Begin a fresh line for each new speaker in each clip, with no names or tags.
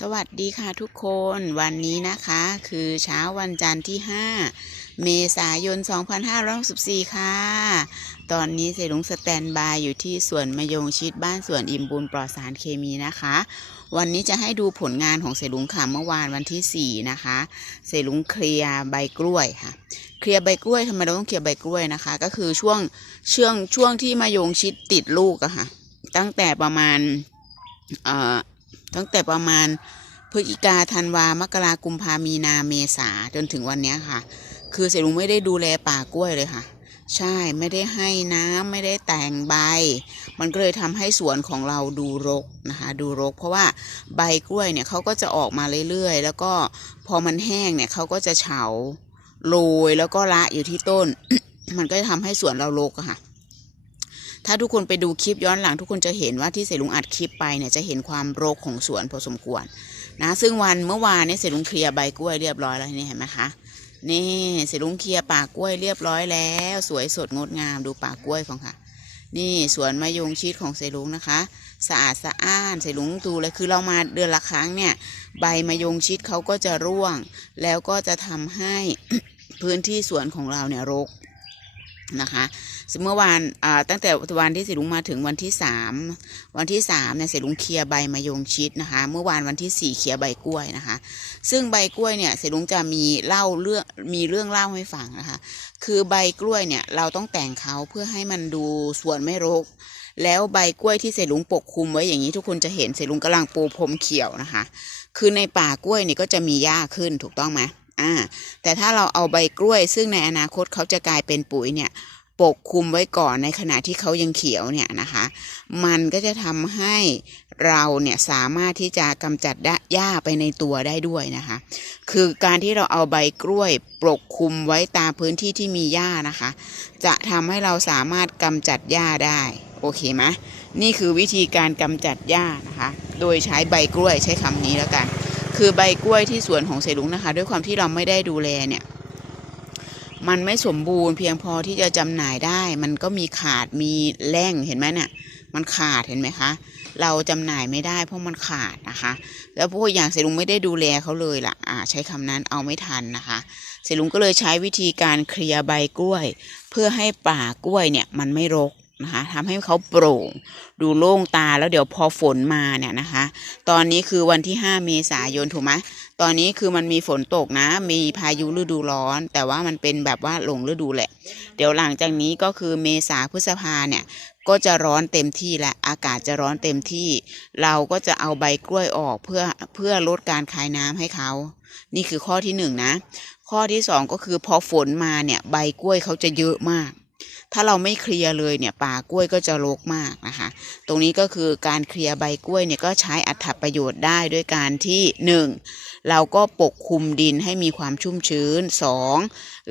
สวัสดีค่ะทุกคนวันนี้นะคะคือเช้าวันจันทร์ที่ 5 เมษายน 2564 ค่ะ ตอนนี้เสลุงสแตนบายอยู่ที่สวนมะยงชิดบ้านสวนอิมบุญปลอดสารเคมีนะคะ วันนี้จะให้ดูผลงานของเสลุงค่ะเมื่อวานวันที่ 4 นะคะเสลุงเคลียใบกล้วยค่ะ เคลียใบกล้วยทำไมเราต้องเคลียใบกล้วยนะคะ ก็คือช่วงช่วงช่วงที่มะยงชิดติดลูกอะค่ะ ตั้งแต่ประมาณเอ่อ ตั้งแต่ประมาณพฤศจิกาธันวามกรากุมภามีนาเมษาจนถึงวันนี้ค่ะ คือเสลุงไม่ได้ดูแลป่ากล้วยเลยค่ะ ใช่ไม่ได้ให้น้ำไม่ได้แต่งใบ มันก็เลยทำให้สวนของเราดูรกนะคะดูรก เพราะว่าใบกล้วยเนี่ยเขาก็จะออกมาเรื่อยๆ แล้วก็พอมันแห้งเนี่ยเขาก็จะเฉาโรยแล้วก็ละอยู่ที่ต้น มันก็จะทำให้สวนเรารกอะค่ะ ถ้าทุกคนไปดูคลิปย้อนหลังทุกคนจะเห็นว่าที่เสลุงอัดคลิปไปเนี่ยจะเห็นความรกของสวนพอสมควรนะซึ่งวันเมื่อวานเนี่ยเสลุงเคลียร์ใบกล้วยเรียบร้อยแล้วนี่เห็นไหมคะนี่เสลุงเคลียร์ป่ากล้วยเรียบร้อยแล้ว สวยสดงดงามดูป่ากล้วยของค่ะ นี่สวนมะยงชิดของเสลุงนะคะ สะอาดสะอ้านเสลุงดูเลยคือเรามาเดือนละครั้งเนี่ยใบมะยงชิดเขาก็จะร่วง แล้วก็จะทำให้พื้นที่สวนของเราเนี่ยรก นะคะเมื่อวานตั้งแต่วันที่เสลุงมาถึงวันที่สามวันที่สามเนี่ยเสลุงเคลียใบมะยงชิดนะคะ เมื่อวานวันที่สี่เคลียใบกล้วยนะคะ ซึ่งใบกล้วยเนี่ยเสลุงจะมีเล่าเรื่องมีเรื่องเล่าให้ฟังนะคะ คือใบกล้วยเนี่ยเราต้องแต่งเขาเพื่อให้มันดูสวนไม่รก แล้วใบกล้วยที่เสลุงปกคลุมไว้อย่างนี้ทุกคนจะเห็นเสลุงกำลังปูพรมเขียวนะคะ คือในป่ากล้วยนี่ก็จะมีหญ้าขึ้นถูกต้องไหม อ่าแต่ถ้าเราเอาใบกล้วย ซึ่งในอนาคตเขาจะกลายเป็นปุ๋ยเนี่ยปกคลุมไว้ก่อนในขณะที่เขายังเขียวเนี่ยนะคะ มันก็จะทำให้เราเนี่ยสามารถที่จะกำจัดหญ้าไปในตัวได้ด้วยนะคะ คือการที่เราเอาใบกล้วยปกคลุมไว้ตามพื้นที่ที่มีหญ้านะคะ จะทำให้เราสามารถกำจัดหญ้าได้ โอเคไหมนี่คือวิธีการกำจัดหญ้านะคะ โดยใช้ใบกล้วยใช้คำนี้แล้วกัน คือใบกล้วยที่สวนของเสลุงนะคะ ด้วยความที่เราไม่ได้ดูแลเนี่ย มันไม่สมบูรณ์เพียงพอที่จะจำหน่ายได้ มันก็มีขาดมีแร่งเห็นไหมเนี่ยมันขาดเห็นไหมคะ เราจำหน่ายไม่ได้เพราะมันขาดนะคะ แล้วพวกอย่างเสลุงไม่ได้ดูแลเขาเลยล่ะอ่าใช้คำนั้นเอาไม่ทันนะคะ เสลุงก็เลยใช้วิธีการเคลียร์ใบกล้วย เพื่อให้ป่ากล้วยเนี่ยมันไม่รก นะคะทำให้เขาโปร่ง ดูโล่งตาแล้วเดี๋ยวพอฝนมาเนี่ยนะคะ ตอนนี้คือวันที่ 5 เมษายนถูกไหมตอนนี้คือมันมีฝนตกนะ มีพายุฤดูร้อน แต่ว่ามันเป็นแบบว่าหลงฤดูแหละ เดี๋ยวหลังจากนี้ก็คือเมษาพฤษภาเนี่ยก็จะร้อนเต็มที่และอากาศจะร้อนเต็มที่ เราก็จะเอาใบกล้วยออกเพื่อเพื่อลดการคายน้ำให้เขา นี่คือข้อที่หนึ่งนะข้อที่สองก็คือพอฝนมาเนี่ยใบกล้วยเขาจะเยอะมาก ถ้าเราไม่เคลียร์เลยเนี่ยป่ากล้วยก็จะรกมากนะคะ ตรงนี้ก็คือการเคลียร์ใบกล้วยเนี่ยก็ใช้อัตประโยชน์ได้ด้วยการที่หนึ่งเราก็ปกคลุมดินให้มีความชุ่มชื้นสอง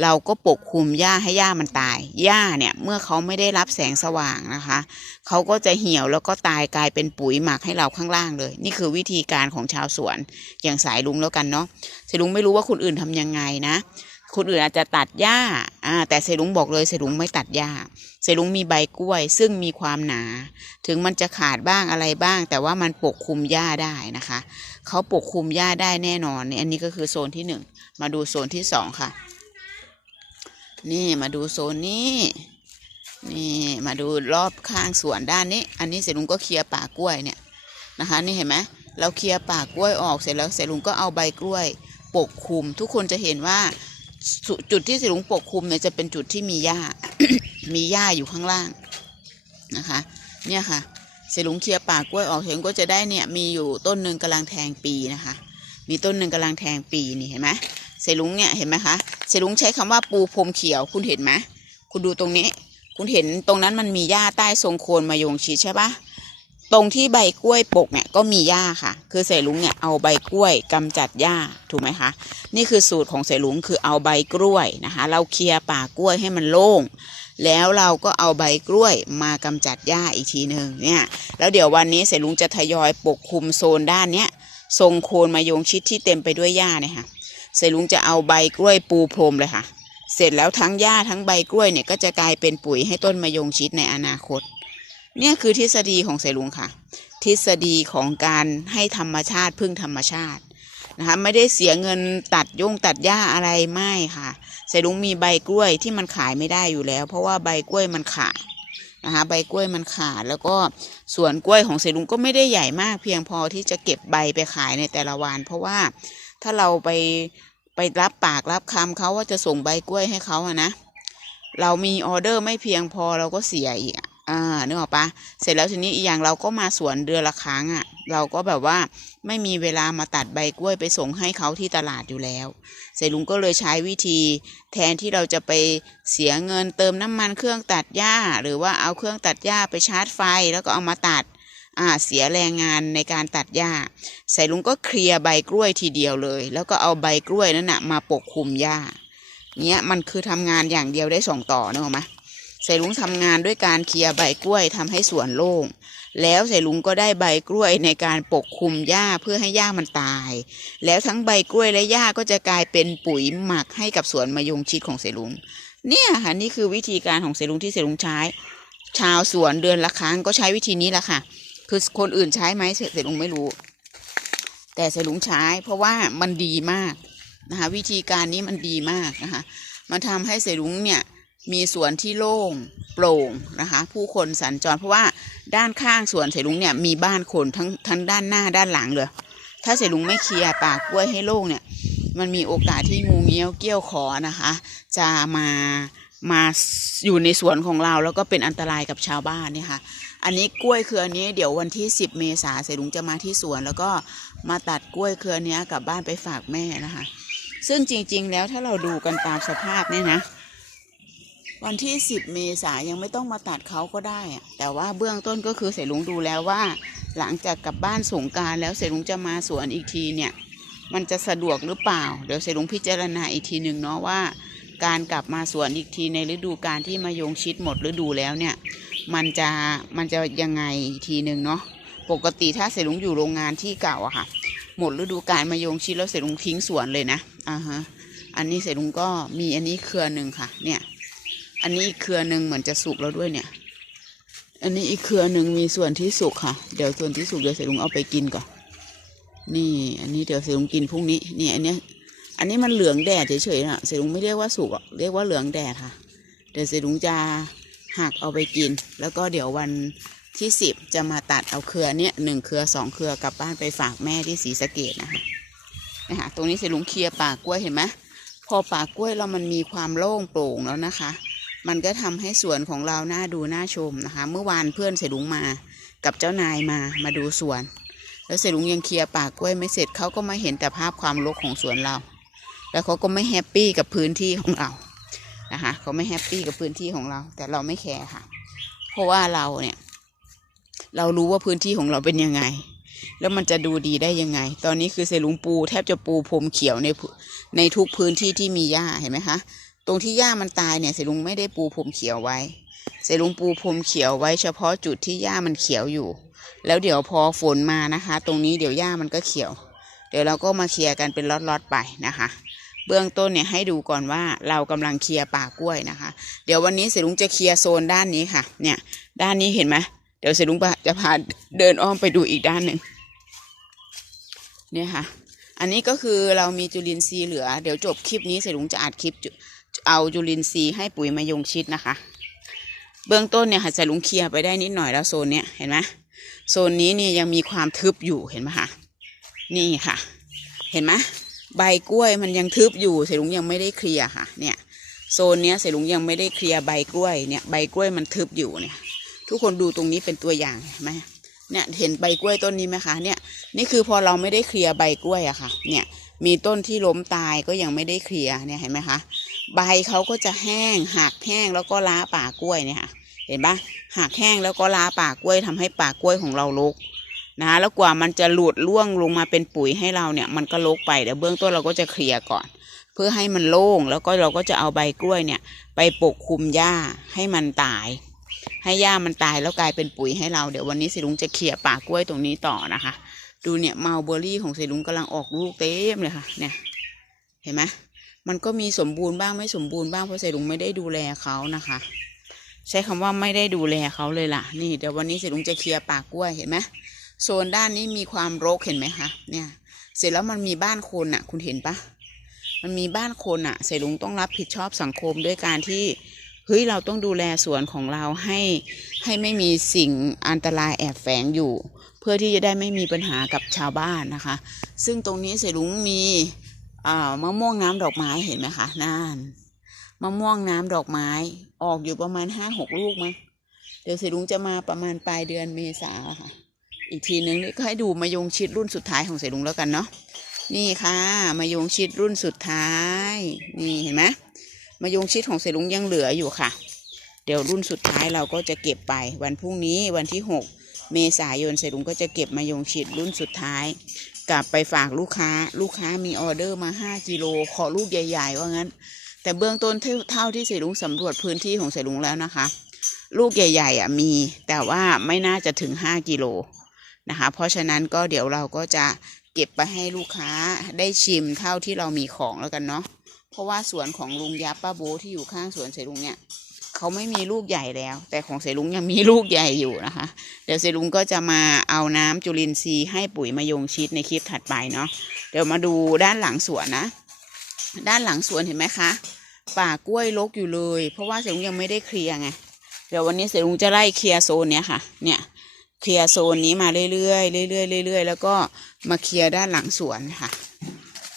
เราก็ปกคลุมหญ้าให้หญ้ามันตายหญ้าเนี่ยเมื่อเขาไม่ได้รับแสงสว่างนะคะเขาก็จะเหี่ยวแล้วก็ตายกลายเป็นปุ๋ยหมักให้เราข้างล่างเลย นี่คือวิธีการของชาวสวนอย่างสายลุงแล้วกันเนาะสายลุงไม่รู้ว่าคนอื่นทำยังไงนะ คนอื่นอาจจะตัดหญ้าอ่าแต่เซรุงบอกเลยเซรุงไม่ตัดหญ้าเซรุงมีใบกล้วย ซึ่งมีความหนา ถึงมันจะขาดบ้างอะไรบ้าง แต่ว่ามันปกคลุมหญ้าได้นะคะเขาปกคลุมหญ้าได้แน่นอนนี่อันนี้ก็คือโซนที่หนึ่งมาดูโซนที่สองค่ะ นี่มาดูโซนนี้ นี่มาดูรอบข้างสวนด้านนี้ อันนี้เสรุงก็เคลียร์ป่ากล้วยเนี่ยนะคะ นี่เห็นไหมเราเคลียร์ป่ากล้วยออกเสร็จแล้วเสรุงก็เอาใบกล้วย ปกคลุม ทุกคนจะเห็นว่า จุดที่เสลุงปกคลุมเนี่ยจะเป็นจุดที่มีหญ้า มีหญ้าอยู่ข้างล่างนะคะ เนี่ยค่ะเสลุงเคลียร์ป่ากล้วยออกเห็นก็จะได้เนี่ยมีอยู่ต้นหนึ่งกำลังแทงปีนะคะ มีต้นหนึ่งกำลังแทงปีนี่เห็นไหมเสลุงเนี่ยเห็นไหมคะเสลุงใช้คำว่าปูพรมเขียวคุณเห็นไหมคุณดูตรงนี้ คุณเห็นตรงนั้นมันมีหญ้าใต้ทรงโคนมายงชิดใช่ปะ ตรงที่ใบกล้วยปกเนี่ยก็มีหญ้าค่ะ คือเสลุงเนี่ยเอาใบกล้วยกำจัดหญ้าถูกไหมคะ นี่คือสูตรของเสลุงคือเอาใบกล้วยนะคะ เราเคลียร์ป่ากล้วยให้มันโล่ง แล้วเราก็เอาใบกล้วยมากำจัดหญ้าอีกทีหนึ่งเนี่ย แล้วเดี๋ยววันนี้เสลุงจะทยอยปกคลุมโซนด้านเนี้ยทรงโคนมายงชิดที่เต็มไปด้วยหญ้าเนี่ยค่ะ เสลุงจะเอาใบกล้วยปูพรมเลยค่ะ เสร็จแล้วทั้งหญ้าทั้งใบกล้วยเนี่ยก็จะกลายเป็นปุ๋ยให้ต้นมายงชิดในอนาคต เนี่ยคือทฤษฎีของเสลุงค่ะ ทฤษฎีของการให้ธรรมชาติพึ่งธรรมชาตินะคะไม่ได้เสียเงินตัดยุ่งตัดหญ้าอะไรไม่ค่ะเสลุงมีใบกล้วยที่มันขายไม่ได้อยู่แล้ว เพราะว่าใบกล้วยมันขาดนะคะใบกล้วยมันขาดแล้วก็สวนกล้วยของเสลุงก็ไม่ได้ใหญ่มากเพียงพอที่จะเก็บใบไปขายในแต่ละวัน เพราะว่าถ้าเราไปไปรับปากรับคำเขาว่าจะส่งใบกล้วยให้เขาอะนะเรามีออเดอร์ไม่เพียงพอเราก็เสียอีกอะ อ่านึกออกปะเสร็จแล้วทีนี้อีกอย่างเราก็มาสวนเดือนละครั้งอะ่ะ เราก็แบบว่าไม่มีเวลามาตัดใบกล้วยไปส่งให้เขาที่ตลาดอยู่แล้ว เสร็จลุงก็เลยใช้วิธี แทนที่เราจะไปเสียเงินเติมน้ำมันเครื่องตัดหญ้า หรือว่าเอาเครื่องตัดหญ้าไปชาร์จไฟแล้วก็เอามาตัดอ่าเสียแรงงานในการตัดหญ้า ใส่ลุงก็เคลียร์ใบกล้วยทีเดียวเลย แล้วก็เอาใบกล้วยนั่นนะมาปกคลุมหญ้าเนี้ยมันคือทำงานอย่างเดียวได้สองต่อนึกออกไใส่ลุงทำงานด้วยการเคลียร์ใบกล้วยทำให้สวนโล่ง แล้วใส่ลุงก็ได้ใบกล้วยในการปกคลุมหญ้าเพื่อให้หญ้ามันตาย แล้วทั้งใบกล้วยและหญ้าก็จะกลายเป็นปุ๋ยหมักให้กับสวนมะยงชิดของเสลุง เนี่ยค่ะนี่คือวิธีการของเสลุงที่เสลุงใช้ ชาวสวนเดือนละครั้งก็ใช้วิธีนี้แหละค่ะ คือคนอื่นใช้ไหมเสลุงไม่รู้ แต่เสลุงใช้ เพราะว่ามันดีมากนะคะวิธีการนี้มันดีมากนะคะมันทำให้เสลุงเนี่ย มีสวนที่โล่งโปร่งนะคะ ผู้คนสัญจรเพราะว่าด้านข้างสวนเสลุงเนี่ยมีบ้านคนทั้งทั้งด้านหน้าด้านหลังเลยถ้าเสลุงไม่เคลียร์ป่ากล้วยให้โล่งเนี่ย มันมีโอกาสที่งูเงี้ยวเกี้ยวขอนะคะ จะมามาอยู่ในสวนของเราแล้วก็เป็นอันตรายกับชาวบ้านเนี่ยค่ะ อันนี้กล้วยเครือนี้เดี๋ยววันที่ 10 เมษาเสลุงจะมาที่สวน แล้วก็มาตัดกล้วยเครือนี้กลับบ้านไปฝากแม่นะคะ ซึ่งจริง ๆ แล้วถ้าเราดูกันตามสภาพเนี่ยนะ วันที่ 10 เมษายังไม่ต้องมาตัดเขาก็ได้ แต่ว่าเบื้องต้นก็คือเสลุงดูแล้วว่า หลังจากกลับบ้านสงการแล้วเสลุงจะมาสวนอีกทีเนี่ย มันจะสะดวกหรือเปล่า เดี๋ยวเสลุงพิจารณาอีกทีหนึ่งเนาะว่า การกลับมาสวนอีกทีในฤดูการที่มายงชิดหมดฤดูแล้วเนี่ย มันจะมันจะยังไงอีกทีหนึ่งเนาะ ปกติถ้าเสลุงอยู่โรงงานที่เก่าอะค่ะ หมดฤดูกาลมายงชิดแล้วเสลุงทิ้งสวนเลยนะ อ่าฮะ อันนี้เสลุงก็มีอันนี้เครือหนึ่งค่ะ เนี่ย อันนี้อีกเครือหนึ่งเหมือนจะสุกแล้วด้วยเนี่ย อันนี้อีกเครือหนึ่งมีส่วนที่สุกค่ะ เดี๋ยวส่วนที่สุกเดี๋ยวเสลุงเอาไปกินก่อน นี่ อันนี้เดี๋ยวเสลุงกินพรุ่งนี้ นี่อันเนี้ย อันนี้มันเหลืองแดดเฉยๆนะเสลุงไม่เรียกว่าสุกเรียกว่าเหลืองแดดค่ะ เดี๋ยวเสลุงจะหักเอาไปกิน แล้วก็เดี๋ยววันที่สิบจะมาตัดเอาเครือเนี้ยหนึ่งเครือสองเครือกลับบ้านไปฝากแม่ที่ศรีสะเกดนะคะนะคะตรงนี้เสลุงเคลียร์ป่ากล้วยเห็นไหมพอป่ากล้วยเรามันมีความโล่งโปร่งแล้วนะคะ มันก็ทำให้สวนของเราน่าดูน่าชมนะคะ เมื่อวานเพื่อนเสลุงมากับเจ้านายมามาดูสวน แล้วเสลุงยังเคลียร์ปากกล้วยไม่เสร็จเขาก็มาเห็นแต่ภาพความรกของสวนเรา แล้วเขาก็ไม่แฮปปี้กับพื้นที่ของเรานะคะเขาไม่แฮปปี้กับพื้นที่ของเรา แต่เราไม่แคร์ค่ะ เพราะว่าเราเนี่ย เรารู้ว่าพื้นที่ของเราเป็นยังไง แล้วมันจะดูดีได้ยังไง ตอนนี้คือเซลุงปู แทบจะปูพรมเขียวในในทุกพื้นที่ที่มีหญ้าเห็นไหมคะ ตรงที่หญ้ามันตายเนี่ยเซลุงไม่ได้ปูพรมเขียวไว้เซลุงปูพรมเขียวไว้ เฉพาะจุดที่หญ้ามันเขียวอยู่ แล้วเดี๋ยวพอฝนมานะคะ ตรงนี้เดี๋ยวหญ้ามันก็เขียว เดี๋ยวเราก็มาเคลียร์กันเป็นล็อตๆไปนะคะ เบื้องต้นเนี่ยให้ดูก่อนว่าเรากำลังเคลียร์ป่ากล้วยนะคะ เดี๋ยววันนี้เสลุงจะเคลียร์โซนด้านนี้ค่ะ เนี่ย ด้านนี้เห็นไหมเดี๋ยวเสลุงจะพาเดินอ้อมไปดูอีกด้านหนึ่งเนี่ยค่ะ อันนี้ก็คือเรามีจุลินทรีย์เหลือ เดี๋ยวจบคลิปนี้เสลุงจะอัดคลิปจุ เอาจุลินทรีย์ให้ปุ๋ยมายงชิดนะคะ เบื้องต้นเนี่ยค่ะเสลุงเคลียร์ไปได้นิดหน่อยแล้วโซนเนี้ยเห็นไหมโซนนี้เนี่ยยังมีความทึบอยู่เห็นไหมคะนี่ค่ะ เห็นไหมใบกล้วยมันยังทึบอยู่เสลุงยังไม่ได้เคลียร์ค่ะ เนี่ยโซนเนี้ยเสลุงยังไม่ได้เคลียร์ใบกล้วยเนี่ยใบกล้วยมันทึบอยู่เนี่ย ทุกคนดูตรงนี้เป็นตัวอย่างเห็นไหมเนี่ยเห็นใบกล้วยต้นนี้ไหมคะเนี่ยนี่คือพอเราไม่ได้เคลียร์ใบกล้วยอะค่ะ เนี่ย มีต้นที่ล้มตายก็ยังไม่ได้เคลียร์เนี่ยเห็นไหมคะ ใบเขาก็จะแห้งหักแห้งแล้วก็ล้าป่ากล้วยเนี่ยค่ะเห็นปะหักแห้งแล้วก็ล้าป่ากล้วยทำให้ป่ากล้วยของเรารกนะคะแล้วกว่ามันจะหลุดล่วงลงมาเป็นปุ๋ยให้เราเนี่ยมันก็ลกไปเดี๋ยวเบื้องต้นเราก็จะเคลียร์ก่อน เพื่อให้มันโล่งแล้วก็เราก็จะเอาใบกล้วยเนี่ย ไปปกคลุมหญ้าให้มันตาย ให้หญ้ามันตายแล้วกลายเป็นปุ๋ยให้เราเดี๋ยววันนี้สิลุงจะเคลียร์ป่ากล้วยตรงนี้ต่อนะคะ ดูเนี่ยเมาเบอร์รี่ของสิลุงกำลังออกลูกเต็มเลยค่ะ เนี่ย เห็นไหมมันก็มีสมบูรณ์บ้างไม่สมบูรณ์บ้างเพราะสิลุงไม่ได้ดูแลเขานะคะ ใช้คำว่าไม่ได้ดูแลเขาเลยล่ะ นี่เดี๋ยววันนี้สิลุงจะเคลียร์ปากกล้วยเห็นไหมโซนด้านนี้มีความรกเห็นไหมคะเนี่ย เสร็จแล้วมันมีบ้านคนอะ คุณเห็นปะมันมีบ้านคนอะเสลุงต้องรับผิดชอบสังคมด้วยการที่เฮ้ยเราต้องดูแลสวนของเราให้ให้ไม่มีสิ่งอันตรายแอบแฝงอยู่ เพื่อที่จะได้ไม่มีปัญหากับชาวบ้านนะคะ ซึ่งตรงนี้เสลุงมีมะม่วงน้ำดอกไม้เห็นไหมคะนั่นมะม่วงน้ำดอกไม้ออกอยู่ประมาณห้าหกลูกมั้งเดี๋ยวเสลุงจะมาประมาณปลายเดือนเมษาค่ะ อีกทีนึงนี่ก็ให้ดูมายงชิดรุ่นสุดท้ายของเสลุงแล้วกันเนาะนี่ค่ะมายงชิดรุ่นสุดท้าย นี่เห็นไหมมายงชิดของเสลุงยังเหลืออยู่ค่ะ เดี๋ยวรุ่นสุดท้ายเราก็จะเก็บไปวันพรุ่งนี้วันที่6 เมษายนเสลุงก็จะเก็บมายงชิดรุ่นสุดท้าย กลับไปฝากลูกค้า ลูกค้ามีออเดอร์มา 5กิโลขอลูกใหญ่ๆ ว่างั้น แต่เบื้องต้นเท่าที่เสลุงสำรวจพื้นที่ของเสลุงแล้วนะคะ ลูกใหญ่ๆอะมี แต่ว่าไม่น่าจะถึง 5กิโลนะคะ เพราะฉะนั้นก็เดี๋ยวเราก็จะเก็บไปให้ลูกค้าได้ชิมเท่าที่เรามีของแล้วกันเนาะเพราะว่าสวนของลุงยับป้าโบที่อยู่ข้างสวนเสลุงเนี่ย เขาไม่มีลูกใหญ่แล้ว แต่ของเสลุงยังมีลูกใหญ่อยู่นะคะ เดี๋ยวเสลุงก็จะมาเอาน้ำจุลินทรีย์ให้ปุ๋ยมะยงชิดในคลิปถัดไปเนาะเดี๋ยวมาดูด้านหลังสวนนะ ด้านหลังสวนเห็นไหมคะป่ากล้วยรกอยู่เลย เพราะว่าเสลุงยังไม่ได้เคลียร์ไงเดี๋ยววันนี้เสลุงจะไล่เคลียร์โซนเนี้ยค่ะ เนี่ยเคลียร์โซนนี้มาเรื่อยๆเรื่อยๆเรื่อยๆแล้วก็มาเคลียร์ด้านหลังสวนค่ะ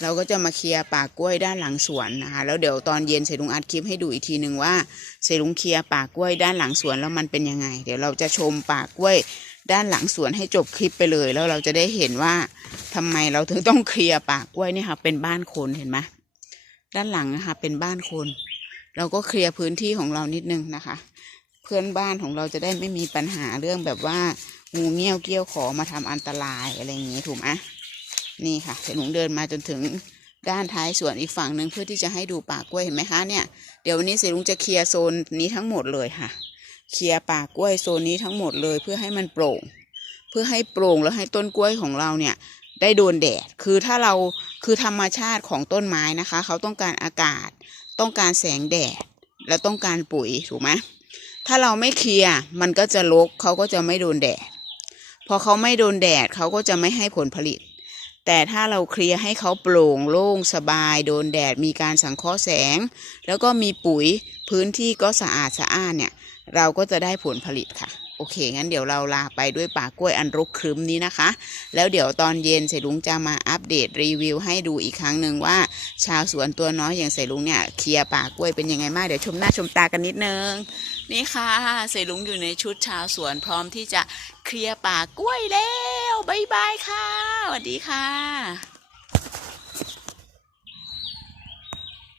เราก็จะมาเคลียร์ป่ากล้วยด้านหลังสวนนะคะ แล้วเดี๋ยวตอนเย็นเสลุงอัดคลิปให้ดูอีกทีหนึ่งว่าเสลุงเคลียร์ป่ากล้วยด้านหลังสวนแล้วมันเป็นยังไง เดี๋ยวเราจะชมป่ากล้วยด้านหลังสวนให้จบคลิปไปเลย แล้วเราจะได้เห็นว่าทำไมเราถึงต้องเคลียร์ป่ากล้วยเนี่ยค่ะ เป็นบ้านคนเห็นไหมด้านหลังนะคะเป็นบ้านคน เราก็เคลียร์พื้นที่ของเรานิดนึงนะคะ เพื่อนบ้านของเราจะได้ไม่มีปัญหาเรื่องแบบว่างูเงี้ยวเกี้ยวขอมาทำอันตรายอะไรอย่างนี้ถูกไหม นี่ค่ะเสร็จหนูเดินมาจนถึงด้านท้ายสวนอีกฝั่งหนึ่งเพื่อที่จะให้ดูป่ากล้วยเห็นไหมคะเนี่ยเดี๋ยววันนี้เสร็จลุงจะเคลียร์โซนนี้ทั้งหมดเลยค่ะ เคลียร์ป่ากล้วยโซนนี้ทั้งหมดเลยเพื่อให้มันโปร่ง เพื่อให้โปร่งแล้วให้ต้นกล้วยของเราเนี่ยได้โดนแดด คือถ้าเราคือธรรมชาติของต้นไม้นะคะ เขาต้องการอากาศ ต้องการแสงแดด แล้วต้องการปุ๋ยถูกไหมถ้าเราไม่เคลียร์มันก็จะรกเขาก็จะไม่โดนแดด พอเขาไม่โดนแดดเขาก็จะไม่ให้ผลผลิต แต่ถ้าเราเคลียร์ให้เขาโปร่งโล่งสบาย โดนแดดมีการสังเคราะห์แสง แล้วก็มีปุ๋ยพื้นที่ก็สะอาดสะอ้านเนี่ย เราก็จะได้ผลผลิตค่ะ โอเค งั้นเดี๋ยวเราลาไปด้วยป่ากล้วยอันรุกครึ้มนี้นะคะ แล้วเดี๋ยวตอนเย็นเสลุงจะมาอัปเดตรีวิวให้ดูอีกครั้งหนึ่งว่า ชาวสวนตัวน้อยอย่างเสลุงเนี่ยเคลียร์ป่ากล้วยเป็นยังไงบ้างเดี๋ยวชมหน้าชมตากันนิดนึง นี่ค่ะเสลุงอยู่ในชุดชาวสวนพร้อมที่จะเคลียร์ป่ากล้วยแล้วบายบายค่ะสวัสดีค่ะ